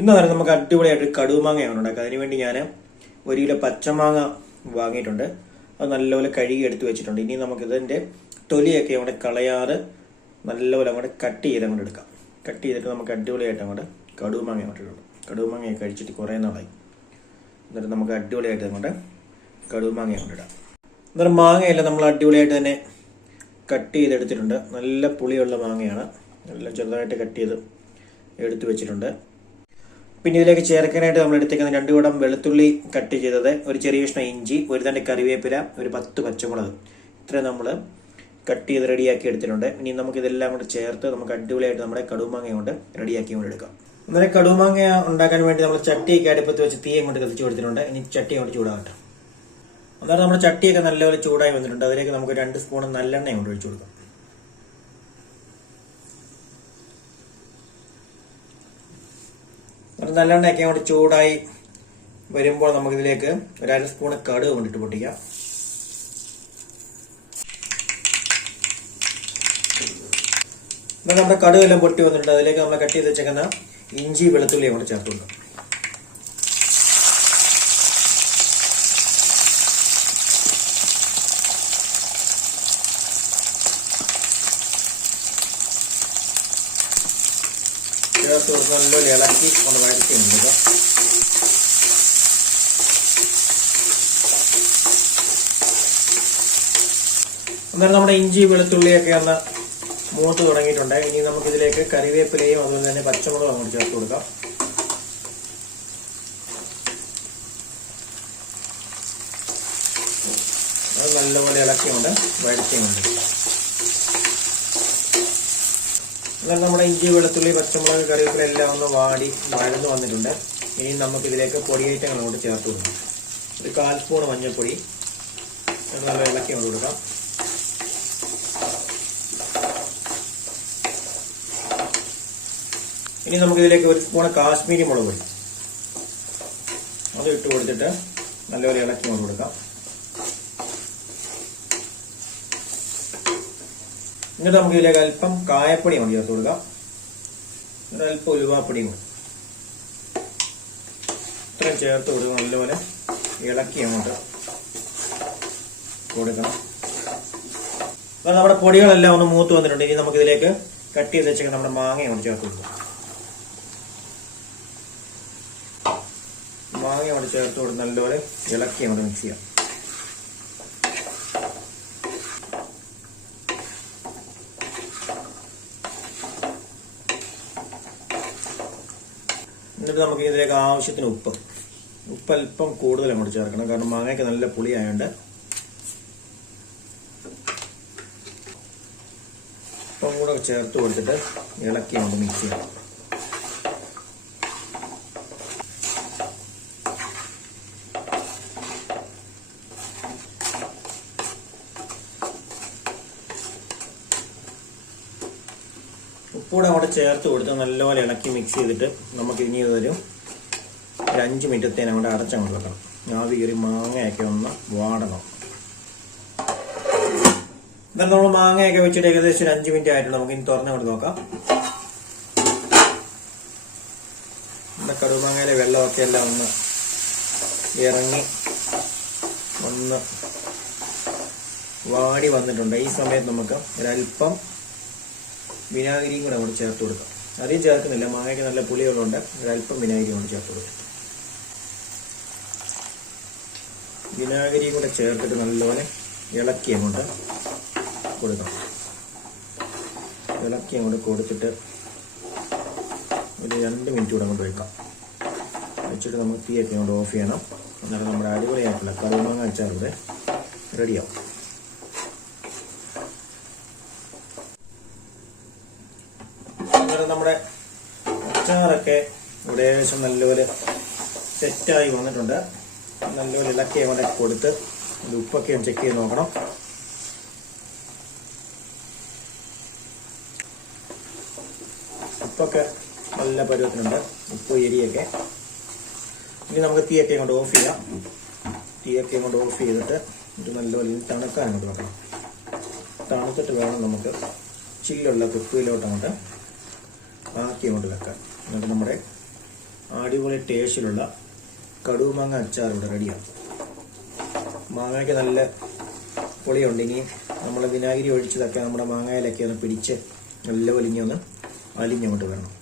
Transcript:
ഇന്ന് വരെ നമുക്ക് അടിപൊളിയായിട്ട് കടുമാങ്ങയാണ് ഉണ്ടാക്കുക. അതിനുവേണ്ടി ഞാൻ 1 കിലോ പച്ചമാങ്ങ വാങ്ങിയിട്ടുണ്ട്. അത് നല്ലപോലെ കഴുകി എടുത്ത് വെച്ചിട്ടുണ്ട്. ഇനി നമുക്കിതിൻ്റെ തൊലിയൊക്കെ അങ്ങോട്ട് കളയാതെ നല്ലപോലെ അങ്ങോട്ട് കട്ട് ചെയ്ത് അങ്ങോട്ട് എടുക്കാം. കട്ട് ചെയ്തിട്ട് നമുക്ക് അടിപൊളിയായിട്ട് അങ്ങോട്ട് കടുമാങ്ങ അങ്ങോട്ട് കടുമാങ്ങ കഴിച്ചിട്ട് കുറേ നാളായി. എന്നിട്ട് നമുക്ക് അടിപൊളിയായിട്ട് അങ്ങോട്ട് കടുമാങ്ങ അങ്ങോട്ട് ഇടാം. എന്നിട്ട് മാങ്ങയെല്ലാം നമ്മൾ അടിപൊളിയായിട്ട് തന്നെ കട്ട് ചെയ്തെടുത്തിട്ടുണ്ട്. നല്ല പുളിയുള്ള മാങ്ങയാണ്. നല്ല ചെറുതായിട്ട് കട്ട് ചെയ്ത് എടുത്ത് വെച്ചിട്ടുണ്ട്. പിന്നെ ഇതിലേക്ക് ചേർക്കാനായിട്ട് നമ്മൾ എടുത്തേക്കുന്ന 2 കുടം വെളുത്തുള്ളി കട്ട് ചെയ്തത്, ഒരു ചെറിയ കഷ്ണം ഇഞ്ചി, ഒരു തണ്ട് കറിവേപ്പില, ഒരു 10 പച്ചമുളക്, ഇത്രയും നമ്മൾ കട്ട് ചെയ്ത് റെഡിയാക്കി എടുത്തിട്ടുണ്ട്. ഇനി നമുക്കിതെല്ലാം കൂടെ ചേർത്ത് നമുക്ക് അടിപൊളിയായിട്ട് നമ്മുടെ കടുമാങ്ങ കൊണ്ട് റെഡിയാക്കി കൊണ്ട് എടുക്കാം. അന്നേരം കടുമാങ്ങ ഉണ്ടാക്കാൻ വേണ്ടി നമ്മൾ ചട്ടിയൊക്കെ അടുപ്പത്ത് വെച്ച് തീ അങ്ങോട്ട് കത്തിച്ച് കൊടുത്തിട്ടുണ്ട്. ഇനി ചട്ടി അങ്ങോട്ട് ചൂടാകട്ടെ. അന്നേരം നമ്മുടെ ചട്ടിയൊക്കെ നല്ലപോലെ ചൂടായി വന്നിട്ടുണ്ട്. അതിലേക്ക് നമുക്ക് 2 സ്പൂൺ നല്ലെണ്ണ അങ്ങോട്ട് ഒഴിച്ചു കൊടുക്കാം. നല്ലെണ്ണയൊക്കെ അങ്ങോട്ട് ചൂടായി വരുമ്പോൾ നമുക്കിതിലേക്ക് 1/2 സ്പൂൺ കടുക് കൊണ്ടിട്ട് പൊട്ടിക്കാം. നമ്മുടെ കടുക് എല്ലാം പൊട്ടി വന്നിട്ടുണ്ട്. അതിലേക്ക് നമ്മൾ കട്ട് ചെയ്ത് വെച്ചേക്കുന്ന ഇഞ്ചി വെളുത്തുള്ളി അങ്ങോട്ട് ചേർത്ത് കൊടുക്കാം. ചേർത്ത് കൊടുത്ത് നല്ലപോലെ ഇളക്കി കൊണ്ട് വഴറ്റി കൊടുക്കുക. അന്നേരം നമ്മുടെ ഇഞ്ചി വെളുത്തുള്ളിയൊക്കെ ഒന്ന് മൂത്ത് തുടങ്ങിയിട്ടുണ്ട്. ഇനി നമുക്കിതിലേക്ക് കറിവേപ്പിലയും അതുപോലെ തന്നെ പച്ചമുളകും അങ്ങോട്ട് ചേർത്ത് കൊടുക്കാം. അത് നല്ലപോലെ ഇളക്കിയുണ്ട് വഴറ്റിയുണ്ട്. എന്നാൽ നമ്മുടെ ഇഞ്ചി വെളുത്തുള്ളി പച്ചമുളക് കറിവേപ്പില എല്ലാം ഒന്ന് വഴന്ന് വന്നിട്ടുണ്ട്. ഇനി നമുക്കിതിലേക്ക് പൊടിയേറ്റങ്ങൾ അങ്ങോട്ട് ചേർത്ത് കൊടുക്കാം. ഒരു 1/4 സ്പൂൺ മഞ്ഞൾപ്പൊടി നല്ല ഇളക്കി കൊണ്ട് കൊടുക്കാം. ഇനി നമുക്കിതിലേക്ക് 1 സ്പൂൺ കാശ്മീരി മുളക് പൊടി അത് ഇട്ട് കൊടുത്തിട്ട് നല്ലപോലെ ഇളക്കി കൊണ്ട് കൊടുക്കാം. എന്നിട്ട് നമുക്ക് ഇതിലേക്ക് അല്പം കായപ്പൊടി കൊണ്ട് ചേർത്ത് കൊടുക്കാം. അല്പം ഉലുവാപ്പൊടിയും കൂടി ഇത്രയും ചേർത്ത് കൊടുക്കുക. നല്ലപോലെ ഇളക്കി അങ്ങോട്ട് കൊടുക്കണം. അപ്പോൾ നമ്മുടെ പൊടികളെല്ലാം ഒന്ന് മൂത്ത് വന്നിട്ടുണ്ട്. ഇനി നമുക്കിതിലേക്ക് കട്ട് ചെയ്ത് വെച്ചേക്കാൻ നമ്മുടെ മാങ്ങ അങ്ങോട്ട് ചേർത്ത് കൊടുക്കാം. മാങ്ങ അങ്ങോട്ട് ചേർത്ത് കൊടുത്ത് നല്ലപോലെ ഇളക്കി അങ്ങോട്ട് മിക്സ് ചെയ്യാം. എന്നിട്ട് നമുക്ക് ഇതിലേക്ക് ആവശ്യത്തിന് ഉപ്പ് അല്പം കൂടുതൽ അങ്ങോട്ട് ചേർക്കണം. കാരണം മാങ്ങയ്ക്ക് നല്ല പുളിയായതുകൊണ്ട് ഉപ്പും കൂടെ ചേർത്ത് കൊടുത്തിട്ട് ഇളക്കി അങ്ങോട്ട് മിക്സ് ചെയ്യാം. ഉപ്പൂടെ അങ്ങോട്ട് ചേർത്ത് കൊടുത്ത് നല്ലപോലെ ഇളക്കി മിക്സ് ചെയ്തിട്ട് നമുക്ക് ഇനി ഒരു 5 മിനിറ്റത്തേന് അങ്ങോട്ട് അടച്ചങ്ങോട്ട് വെക്കണം. ആവി കയറി മാങ്ങയൊക്കെ ഒന്ന് വാടണം. എന്നാലും നമ്മൾ മാങ്ങയൊക്കെ വെച്ചിട്ട് ഏകദേശം ഒരു 5 മിനിറ്റ് ആയിട്ട് നമുക്ക് ഇനി തുറന്നങ്ങോട്ട് നോക്കാം. നമ്മുടെ കടുമാങ്ങയിലെ വെള്ളമൊക്കെ എല്ലാം ഒന്ന് ഇറങ്ങി ഒന്ന് വാടി വന്നിട്ടുണ്ട്. ഈ സമയത്ത് നമുക്ക് ഒരല്പം വിനാഗിരിയും കൂടെ അങ്ങോട്ട് ചേർത്ത് കൊടുക്കാം. അധികം ചേർക്കുന്നില്ല, മാങ്ങയ്ക്ക് നല്ല പുളിയുള്ളതുകൊണ്ട് ഒരല്പം വിനാഗിരി കൊണ്ട് ചേർത്ത് കൊടുക്കും. വിനാഗിരിയും കൂടെ ചേർത്തിട്ട് നല്ലപോലെ ഇളക്കി അങ്ങോട്ട് കൊടുക്കണം. ഇളക്കി അങ്ങോട്ട് കൊടുത്തിട്ട് ഒരു 2 മിനിറ്റ് കൂടെ അങ്ങോട്ട് വെക്കാം. വെച്ചിട്ട് നമുക്ക് തീയൊക്കെ അങ്ങോട്ട് ഓഫ് ചെയ്യണം. എന്നാലും നമ്മുടെ അടിപൊളിയായിട്ടുള്ള കടുമാങ്ങ അച്ചാർ ഇവിടെ റെഡിയാവും. നമ്മുടെ അച്ചാറൊക്കെ ഇവിടെ ഏകദേശം നല്ലപോലെ സെറ്റായി വന്നിട്ടുണ്ട്. നല്ലപോലെ ഇളക്കി അങ്ങോട്ട് കൊടുത്ത് ഉപ്പൊക്കെ ഒന്ന് ചെക്ക് ചെയ്ത് നോക്കണം. ഉപ്പൊക്കെ നല്ല പരുവത്തിനുണ്ട്, ഉപ്പ് എരിയൊക്കെ. ഇനി നമുക്ക് തീയൊക്കെ അങ്ങോട്ട് ഓഫ് ചെയ്യാം. തീയൊക്കെ അങ്ങോട്ട് ഓഫ് ചെയ്തിട്ട് ഇത് നല്ലപോലെ തണുക്കാൻ അങ്ങോട്ട് വെക്കണം. തണുത്തിട്ട് വേണം നമുക്ക് ചില്ലുള്ള കുപ്പിയിലോട്ട് അങ്ങോട്ട് ആക്കി അങ്ങോട്ട് വെക്കാം. എന്നിട്ട് നമ്മുടെ അടിപൊളി ടേസ്റ്റിലുള്ള കടുമാങ്ങ അച്ചാർ ഇവിടെ റെഡിയാണ്. മാങ്ങയ്ക്ക് നല്ല പൊളിയുണ്ട്. ഇനി നമ്മൾ വിനാഗിരി ഒഴിച്ചതൊക്കെ നമ്മുടെ മാങ്ങയിലൊക്കെ ഒന്ന് പിടിച്ച് നല്ല വലിഞ്ഞൊന്ന് അലിഞ്ഞങ്ങോട്ട് വരണം.